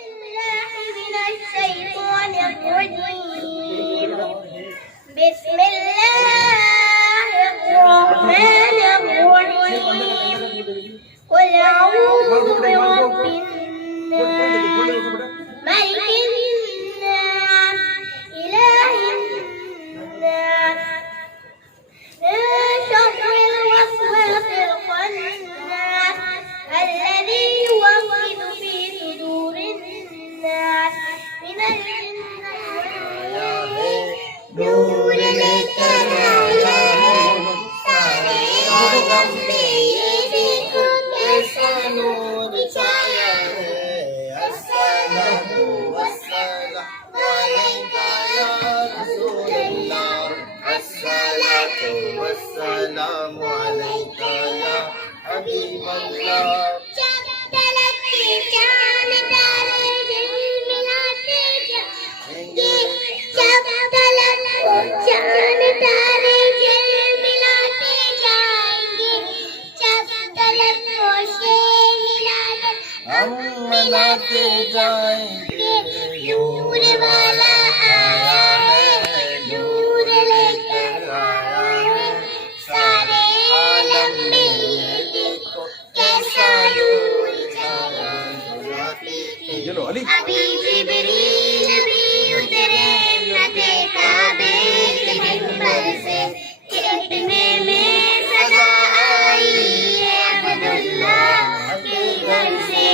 بالله من الشيطان الرجيم بسم الله الرحمن الرحيم قل أعوذ برب الناس ملك الناس إله الناس من شر الوسواس الخناس الذي يوسوس في صدور الناس من الجنة والناس نور لك الآيات سارے عالم میں یہ دیکھو کیسا نور چھایا ہے الصلاۃ والسلام علیک یا رسول اللہ الصلاۃ والسلام علیک یا حبیب اللہ ملاتے جائیں گے نور والا آیا ہے نور لے کر آیا ہے سارے عالم میں یہ دیکھو کیسا نور چھایا ہے ابھی جبریل بھی اترے نہ دیکھا بے ممبر سے اتنے میں صدا آئی ہے عبداللہ کے گھر سے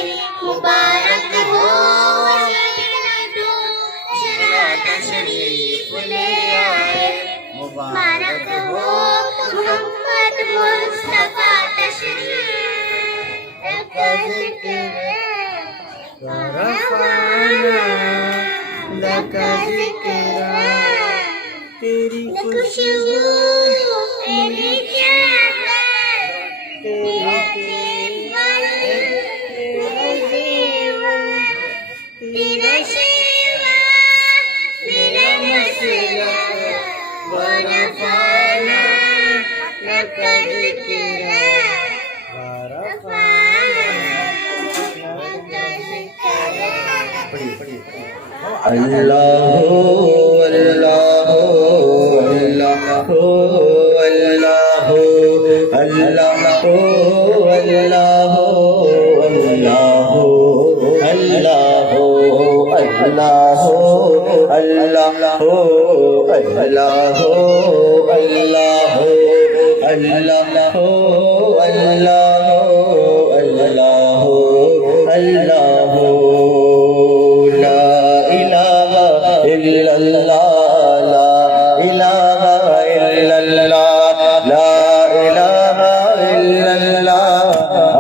مبارک ہو تشریف لے آئے مبارک ہو محمد مصطفیٰ تشریف کا ذکر رفعنا لک ذکر تیری خوشبو میری جان تیرا شیوا میرا مسئلہ ورفعنا لک ذکر ورفعنا لک ذکر اللہ اللہ اللہ اللہ اللہ اللہ اللہ اللہ اللہ اللہ اللہ اللہ لا الہ الا اللہ لا الہ الا اللہ لا الہ الا اللہ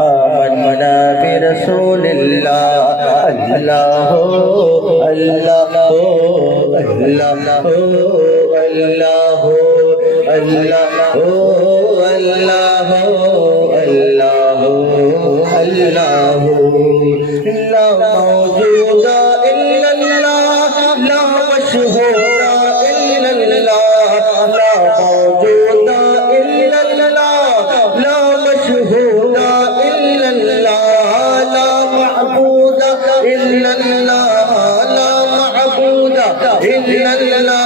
آمنا برسول اللہ اللہ اللہ اللہ اللہ اللہ اللہ اللہ لا موجود الا اللہ لا مشہود الا اللہ لا موجود الا اللہ لا مشہود الا اللہ لا معبود الا اللہ لا معبود الا اللہ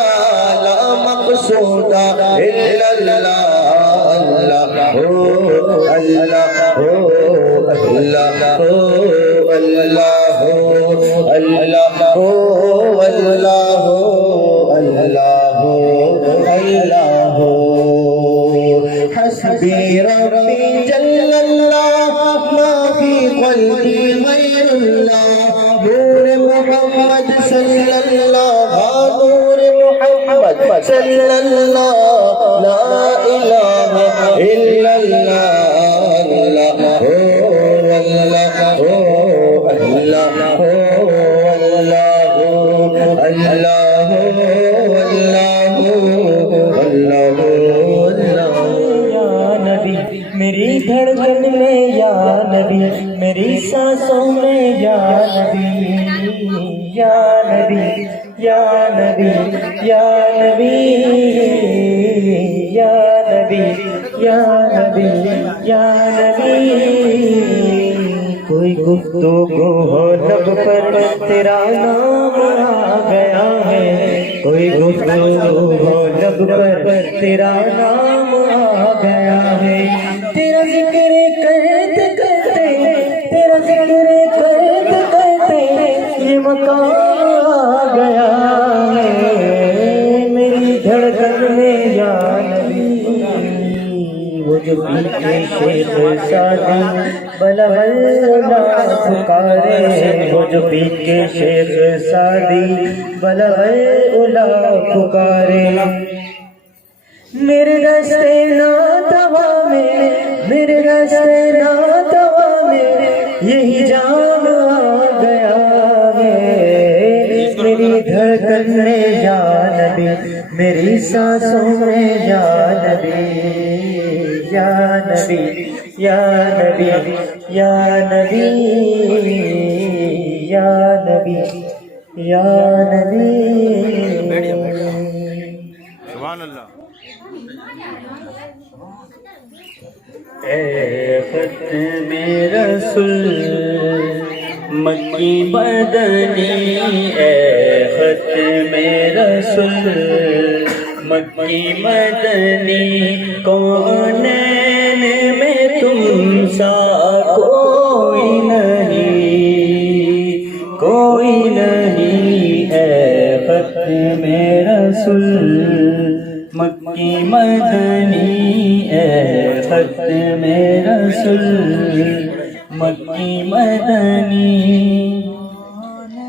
لا مقصود الا اللہ اللہ اللہ اللہ اللہ اللہ اللہ اللہ حسبی ربی جل اللہ ما فی قلبی غیر اللہ نور محمد صلی اللہ نور محمد صلی اللہ لا الہ الا اللہ میری دھڑکن میں یا نبی میری سانسوں میں یا نبی یا نبی یا نبی یا نبی یا نبی یا نبی یا نبی کوئی گفتگو ہو لب پر تیرا نام آ گیا ہے، کوئی گفتگو ہو لب پر تیرا نام آ گیا ہے، تیرا ذکر کرتے کرتے، تیرا ذکر کرتے کرتے یہ مقام آ گیا ہے، میری دھڑکن میں یا نبی، وہ جو پی کے شیخ سادی بلغ العلا پکارے، وہ جو پی کے شیخ سادی بلغ العلا پکارے، میرے راستے ناتوا میں، میرے راستے ناتوا میں یہی جام آ گیا ہے، میری دھڑکن میں یا نبی، میری سانسوں میں یا نبی، یا نبی، یا نبی، یا نبی، یا نبی، یا نبی۔ سبحان اللہ۔ اے ختم رسول مکی مدنی، اے ختم رسول مکی مدنی، کونین میں تم سا کوئی نہیں، کوئی نہیں، اے ختم رسول مکی مدنی، اے ختم رسول مکی مدنی،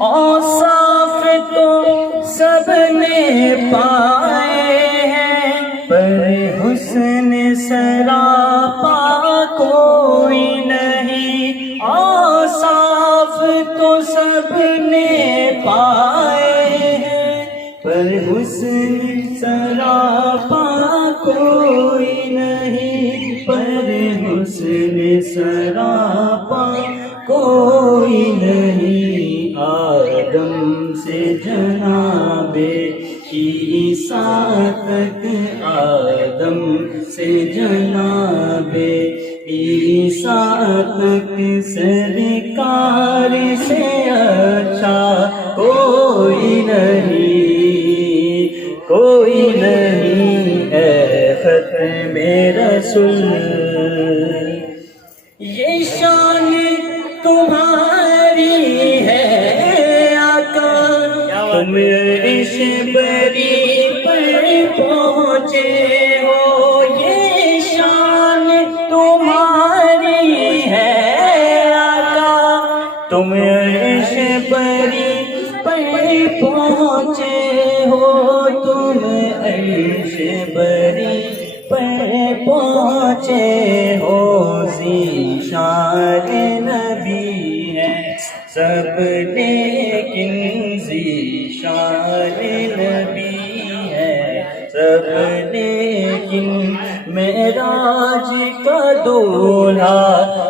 اوصاف تو سب نے پائے ہیں پر حسن سراپا کوئی نہیں، اوصاف تو سب نے پائے ہیں پر حسن سراپا کوئی نہیں، پر حسن سراپا کوئی نہیں، آدم سے جناب عیسیٰ تک، آدم سے جناب عیسیٰ تک، سرکار سے اچھا کوئی نہیں، کوئی نہیں، اے ختم رسول، یہ شان تمہاری ہے آقا، تم عرش بری پر پہنچے ہو، یہ شان تمہاری ہے آقا، تم عرش بری پر پہنچے ہو، تم عرش بری پر پہنچے ہو، ذیشان نبی ہے سب لیکن ذیشان نبی ہے سب لیکن، معراج کا دولہا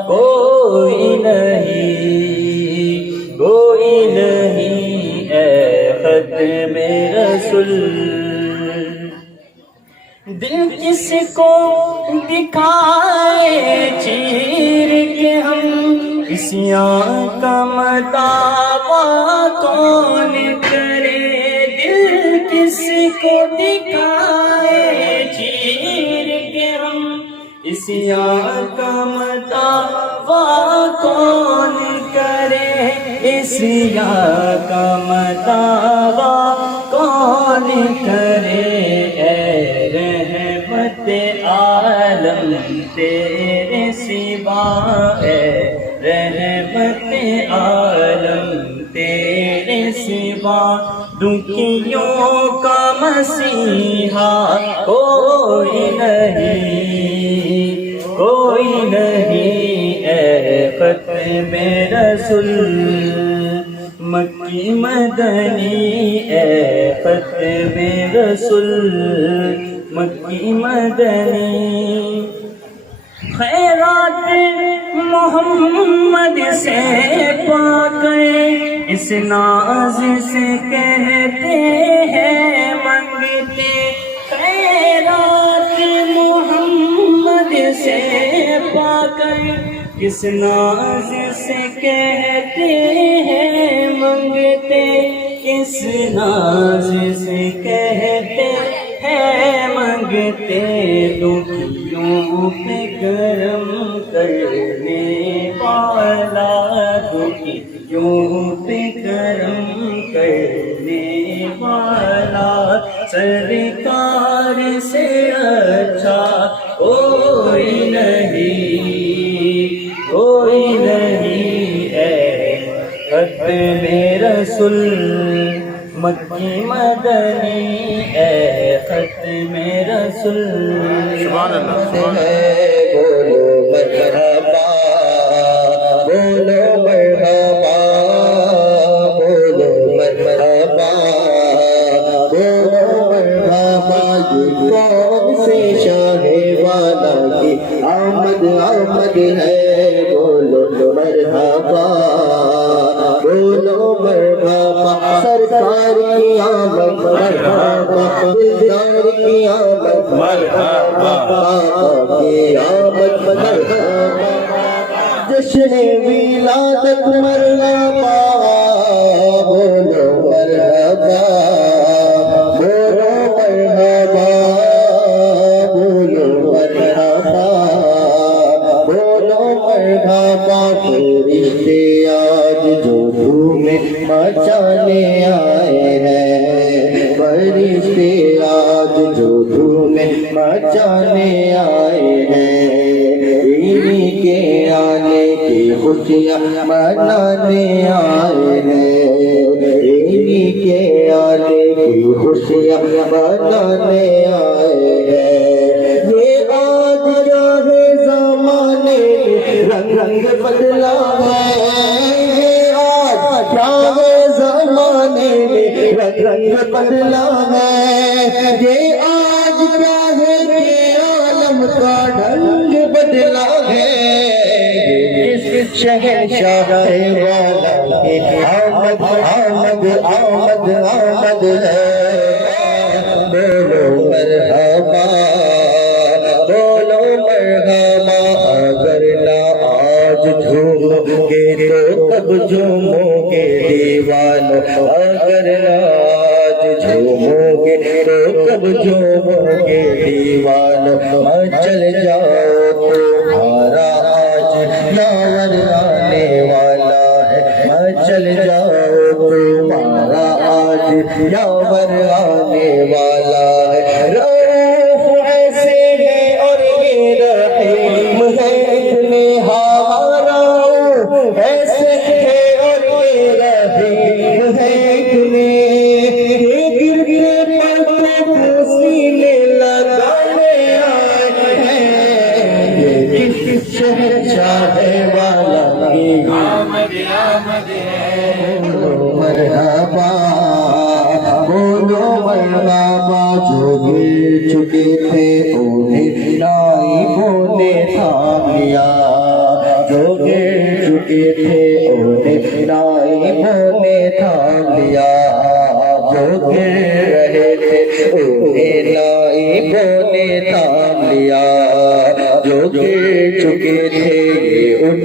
کوئی نہیں، کوئی نہیں، اے ختم رسول، دل کس کو دکھائے چیر کے ہم، اس آنکھ کا مداوا کون کرے، دل کس کو دکھائے چیر کے ہم، اس آنکھ کا مداوا کون کرے، اس آنکھ کا مداوا کون کرے، عالم تیرے سوا ہے، رحمت عالم تیرے سوا، دکھیوں کا مسیحا کوئی نہیں، کوئی نہیں، اے ختم رسول مکی مدنی، اے ختم رسول مکی مدنی، خیرات محمد سے پا گئے، اس ناز سے کہتے ہیں منگتے، خیرات محمد سے پا گئے، کس ناز سے کہتے ہیں منگتے، کس ناز سے کہتے ہیں منگتے، دکھیوں پہ کرم کرنے والا، دکھیوں پہ کرم کرنے والا، سرکار سے اچھا کوئی نہیں، کوئی نہیں ہے ختم رسول مکی مدنی، اے ختم رسول سبحان اللہ بولو مرحبا، بولو مرحبا، بولو مرحبا، بولو مرحبا، یہ کون سے شاہ والا کی آمد آمد ہے، بولو مرحبا، بولو مرحبا، سرکار کی آمد مرحبا، دلدار کی آمد مرحبا، آقا کی آمد مرحبا، جشن ولادت مرحبا، بولو مرحبا، بولو مرحبا، بولو مرحبا، بولو مرحبا، فرشتے آج جو دھوم مچانے آئے ہیں، فرشتے آج جو دھوم مچانے آئے ہیں، انہی کے آنے کی خوشیاں منانے آئے ہیں، انہی کے آنے کی خوشیاں منانے آئے ہیں، یہ آج راہ زمانے رنگ رنگ بدلا ہے، یہ آج راہ زمانے رنگ رنگ بدلا ہے، یہ آج راہ کے عالم کا ڈھنگ بدلا ہے، جس شہنشاہ والا کی آمد آمد آمد آمد ہے، بولو مرحبا، بولو مرحبا، اگر نہ آج جھومو گے تو کب جھومو گے دیوانو، اگر نہ آج جھومو گے تو کب جھومو گے دیوانو، چل جاؤ تمہارا آج یاور آنے والا ہے، چل جاؤ تمہارا آج یاور آنے والا ہے، رؤوف ایسے ہے اور یہ رحیم ہے، اتنے ہمارا ایسے ہے اور یہ رحیم ہے، اتنے گرتے پڑتے کو سینے لگانے آئے ہیں، یہ کس شہنشاہ والا کی آمد آمد ہے، بولو مرحبا، بولو مرحبا، جو گر چکے تھے انہیں نائبوں نے تھام لیا، جو گر چکے تھے انہیں نائبوں نے تھام لیا، جو گر رہے تھے انہیں نائبوں نے تھام لیا، جو گر چکے تھے ان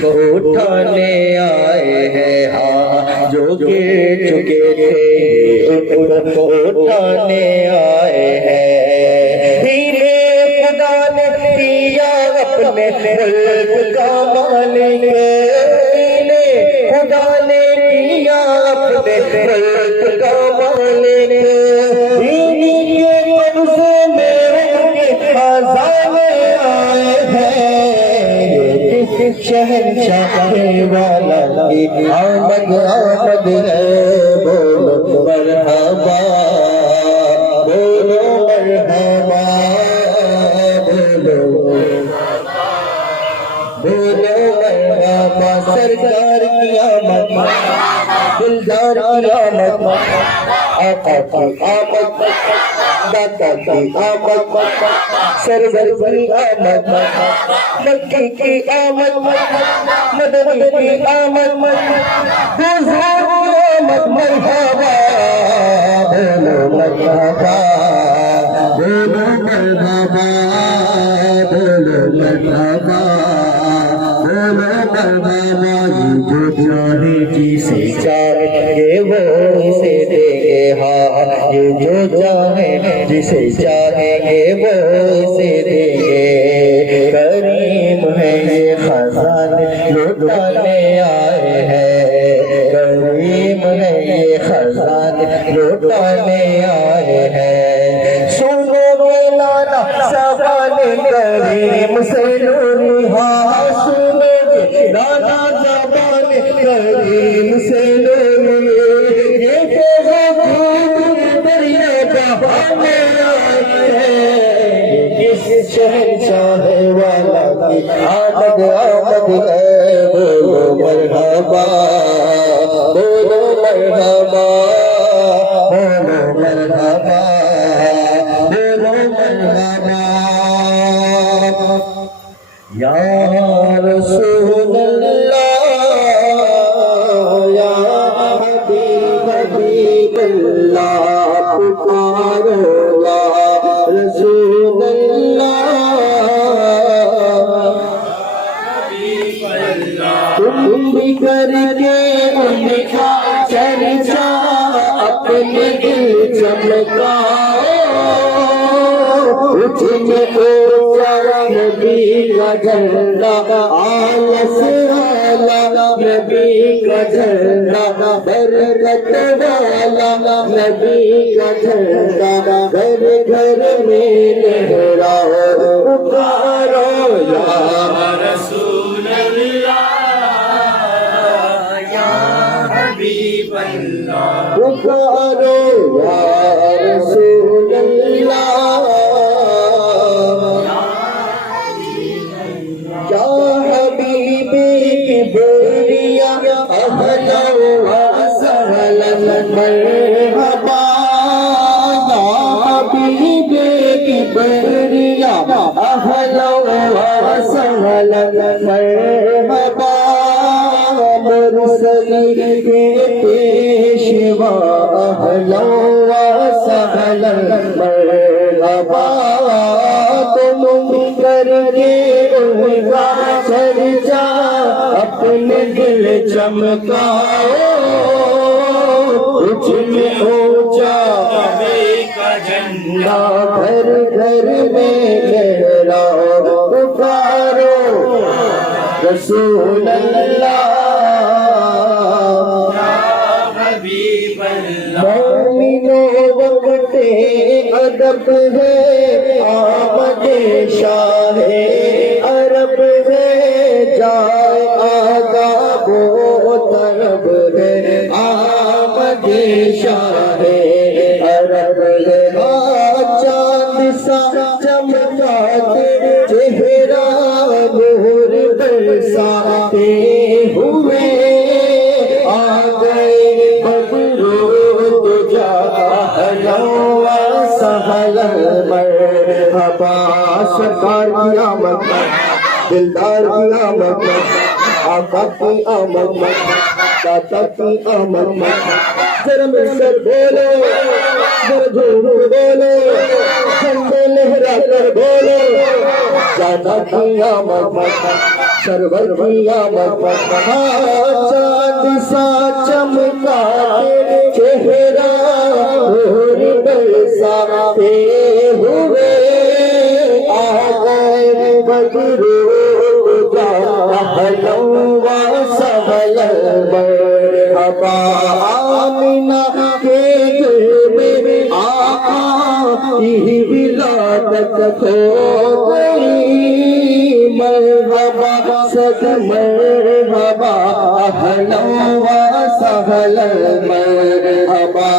کو اٹھانے آئے ہیں، ہاں جو گر چکے تھے ان کو اٹھانے آئے ہیں، ہیرے خدا نے دیا اپنے ملک کا مالک، ہیرے خدا نے دیا اپنے ملک کا مالک، انہی کے قبضے میں ان کے خزانے آئے ہیں، یہ کس شہنشاہ والا کی آمد آمد ہے، بولو مرحبا، بولو مرحبا، بولو بولو مرحبا، سرکار کی آمد، دلدار کی آمد، آقا کی آمد، داتا کی آمد، سرور کی آمد، مکی کی آمد، مدنی کی آمد، حضور کی آمد، مرحبا، بولو مرحبا، بولو مرحبا، بولو مرحبا، مرحبا جو چاہے جسے چاہے وہ اسے دیں گے ہاں یہ جو چاہے جسے چاہے وہ اسے دیں گے کریم ہے یہ خزانے لٹانے آئے ہیں کریم ہے یہ خزانے لٹانے آئے ہیں سنو مولانا سوال کریم سے نوری ہاں سنو مولانا سوال کریم سے نوری یہ دریا بہانے آئے ہیں کس شہنشاہ والا کی آمد آمد ہے بولو مرحبا بولو مرحبا بولو مرحبا بولو مرحبا یا رسول اللہ یا حبیب حبیب اللہ پکارو یا رسول تم بھی کر کے ان کا چرچا اپنے دل چمکاؤ اٹھ میں اونچا نبی کا جھنڈا آلس والا نبی کا جھنڈا برکت والا نبی کا جھنڈا گھر گھر میں لہراؤ پکارو یا رسول اللہ پکارو یا رسول اللہ یا حبیبی کی بوریا اہلا و سہلا مرحبا یا حبیبی کی بوریا اہلا و سہلا مرحبا مرسلی کے پیشوا اہلا و سہلا مرحبا تم کر کے ان کا چرچا اپنے دل چمکاؤ اونچ میں اونچا نبی کا جھنڈا گھر گھر میں لہراؤ پکارو رسول اللہ حبیب اللہ مومنوں وقت ادب ہے آمد شاہ عرب ہے جائے آداب و طرب ہے آمد شاہ عرب ہے چاند سا چمکا کے چہرہ نور برساتے ہوئے آ گئے بدرود جا اہلا و سہلا مرحبا سرکار کی آمد دلدار کی آمد آقا کی آمد داتا کی آمد ذرا مل کر بولو ذرا جھوم بولو جھنڈے لہرا کر بولو جانا کی آمد سرور کی آمد چاند سا چمکا چہرہ نور برساتے ہوئے آ گئے بدرود اہلا و سہلا مرحبا آمنہ کے گھر میں آقا کی ولادت ہو گئی مرحبا صد مرحبا اہلا و سہلا مرحبا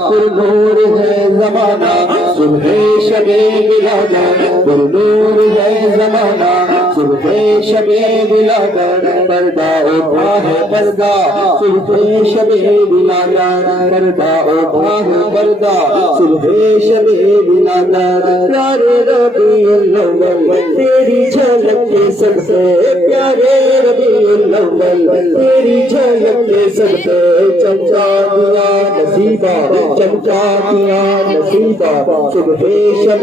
پر نور ہے زمانہ صبح شب ولادت پر نور ہے زمانہ صبح شب ولادت پردہ اٹھا ہے پردہ صبح شب ولادت پردہ اٹھا ہے پردہ صبح شب ولادت پیارے ربیع الاول تیری جھلک کے سب سے پیارے ربیع الاول تیری جھلک کے سب سے چمچا دیا نصیبہ چمچا دیا نصیبہ صبح شب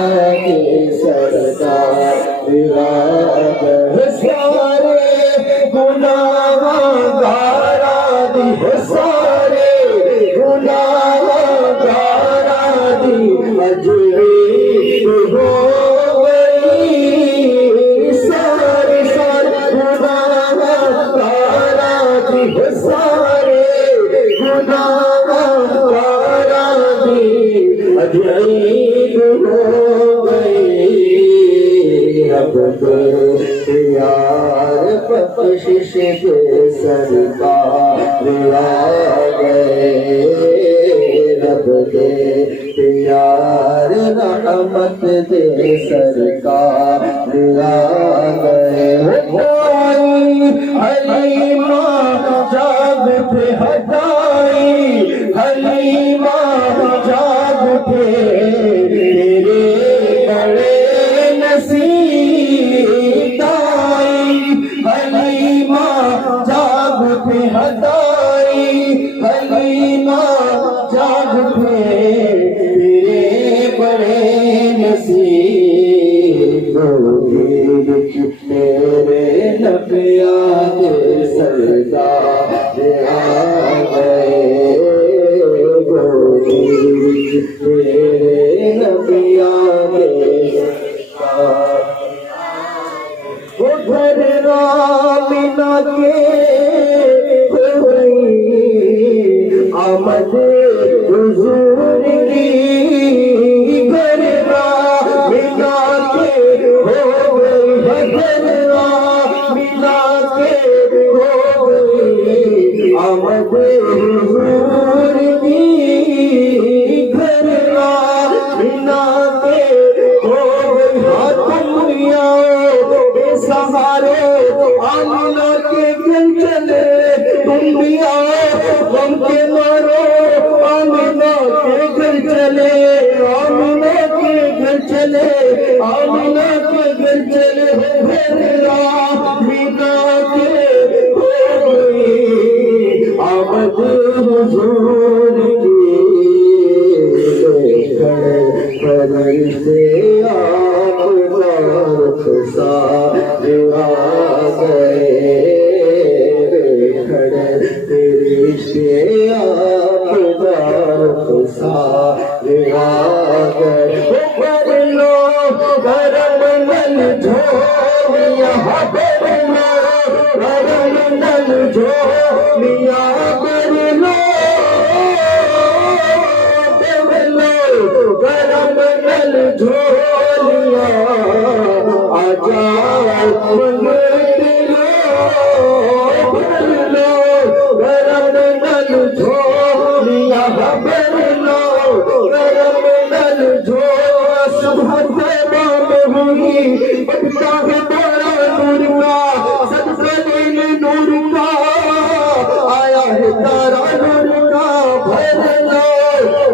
کے سردار سارے گناہ گارا دی سارے گناہ گارا دی مجبور ہو گئی سارے سارے گناہ گارا دی سارے گناہ گارا دی مجبور ہو گئی رب کے یار بخشش کے سرکار آ گئے رب کے یار رحمت دے سرکار آ گئے حلیمہ جاگ اٹھے ہٹائی حلیمہ جاگ اٹھے تیرے بڑے نصیب آئی حلیمہ جاگ اٹھے ہٹائی حلیمہ جاگ اٹھے تیرے بڑے نصیب تیرے نبیات سردار آ گئے تیرے نبیات گھر رامینا کے ہوئی آمد حضور کی گھر رامینا کے ہو گئی گھر رامینا کے ہو گئی آمد حضور کی گھر رامینا کے ہو گئی ہاتھ بے سہارے آمینہ کے گھر چلے تم بھی آؤ غم کے مارو آمینہ کے گھر چلے آمینہ کے گھر چلے آمینہ کے گھر چلے گھر آمینہ کے ہو گئی آمد حضور کی فرشتے آپ بارک سارے آ گئے کھڑے فرشتے آپ بارک سارے آ گئے بھر لو گرم نل جھولیاں بھر لو گرم نل جھولیاں بھر لو گرم نل جھولیاں آجا منگت لو بھر لو گرم نل جھولیاں بھر لو گرم نل جھولیاں صبح تیرا میں ہوئی بڑھتا ہے تیرا نور کا صدقہ لینے نور کا آیا ہے تارا نور کا بھر لو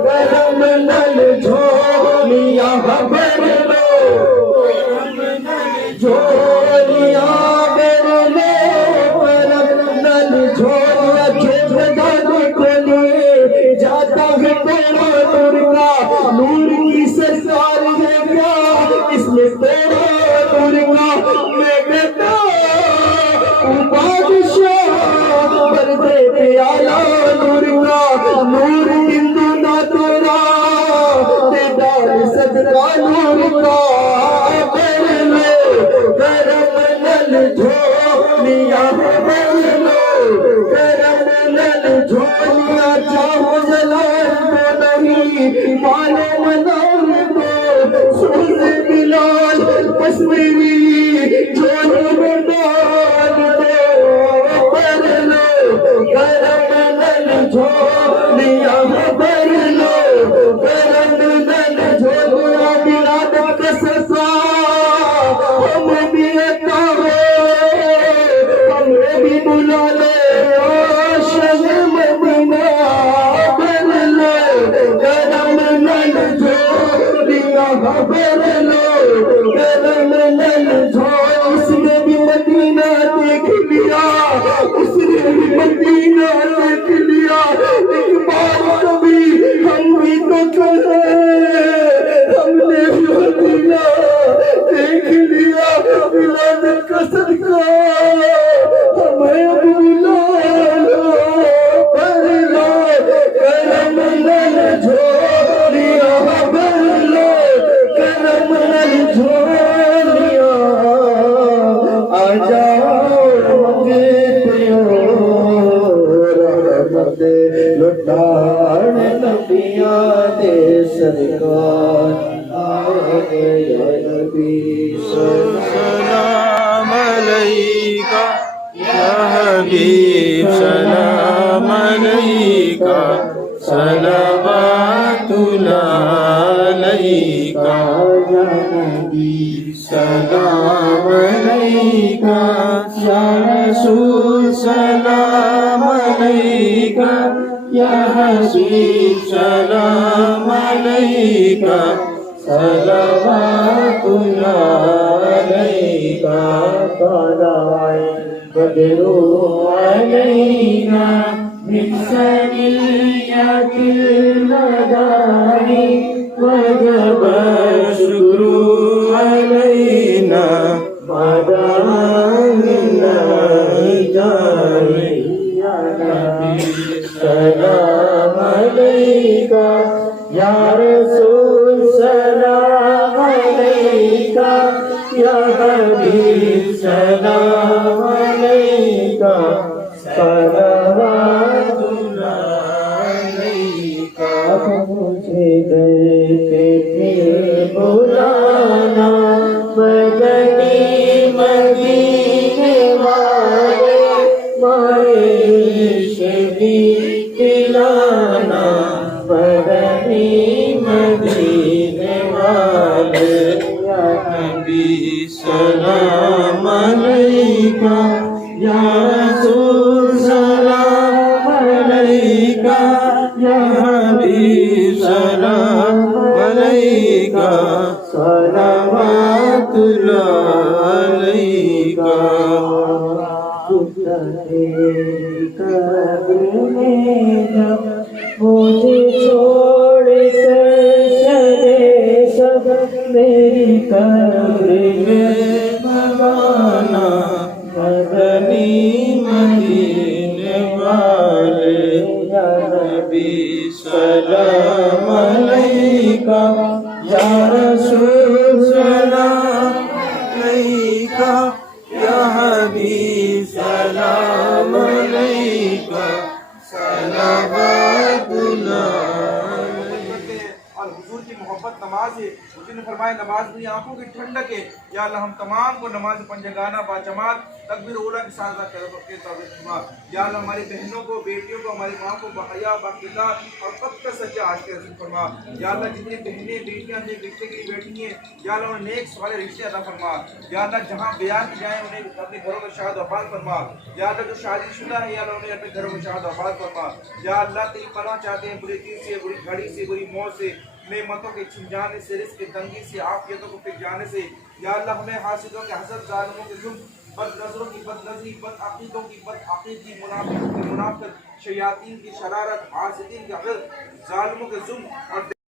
گرم نل جھولیاں بھر لو جھولیاں بھر لو گرم نل جھولیاں چھوڑنے کو لیے جاتا ہے تیرا نور کا نور کی سرکار ہے کیا اس میں تیرا نور کا میں بیٹا بادشاہ پر دے پیالہ نور کا نور ہندو نہ تیرا دیدار صدقہ نور کا بھر لو گرم نل جھولیاں بھر لو گرم نل جھولیاں چاہو جلال کو نہیں مالو منال کو سوز بلال بس میری جھولی میں ڈال دو بھر لو گرم نل جھولیاں بھر لو گرم نل جھولیاں برادر کا سزا ہمیں بھی عطا ہو ہمیں بھی بلا لے عاشق مدینہ بھر لو گرم نل جھولیاں بھر لو گرم نل نبی سلام علیکہ یا حبیب سلام علیکہ صلوات اللہ علیکہ یا نبی سلام علیکہ یا رسول سلام علیکہ یا حبیب سلام علیکہ صلوات اللہ علیکہ طلع البدر علينا من ثنيات الوداع وجب الشكر علينا ما دعا لله داعي يا نبي سلام عليك يا رسول سلام عليك يا حبيب سلام عليك صلوات الله عليك مجھے دیکھتے تھے بلانا مدنی مدینے والے مائے شبی دلانا مدنی مدینے والے یا نبی سلام علیکہ یا رسول سلام علیکہ یا حبیب سلام علیکہ صلوات اللہ علیکہ تیری قبر میں جب مجھے چھوڑ کر چلے سب میری قبر میں بھگانا مدنی مدینے والے یا نبی سلام علیکہ یا رسول سلام علیکہ یا حبیب سلام علیکہ صلوات اللہ اور حضور کی محبت نماز ہے. حضور نے فرمایا نماز میری آنکھوں کی ٹھنڈک ہے. یا اللہ ہم تمام کو نماز پنجگانہ باجماعت تکبیر اولیٰ کے ساتھ ادا کے توفیق فرما. یا اللہ ہماری بہنوں کو بیٹیوں کو ہماری ماں کو بحیا باقاعدہ اور پکا سچا عاشق رسول فرما. یا اللہ جتنی بہنیں بیٹیاں نیک رشتے کے لیے بیٹھی ہیں یا اللہ انہیں نیک صالح رشتے عطا فرما. یا اللہ جہاں بیان کی جائیں انہیں اپنے گھروں میں شاد آباد فرما. یا اللہ جو شادی شدہ ہے یا اللہ انہیں اپنے گھروں میں شاد آباد فرما. یا اللہ تیری پناہ چاہتے ہیں بری چیز سے بری گھڑی سے بری موت سے نعمتوں کے چھن جانے سے رزق کی تنگی سے عافیتوں کو پھر جانے سے. یا اللہ ہمیں حاسدوں کے حسد ظالموں کے ظلم بد نظروں کی بد نظری بد عقیدوں کی بد عقیدگی منافقت کی منافقت شیاطین کی شرارت حاسدین کے حسد ظالموں کے ظلم اور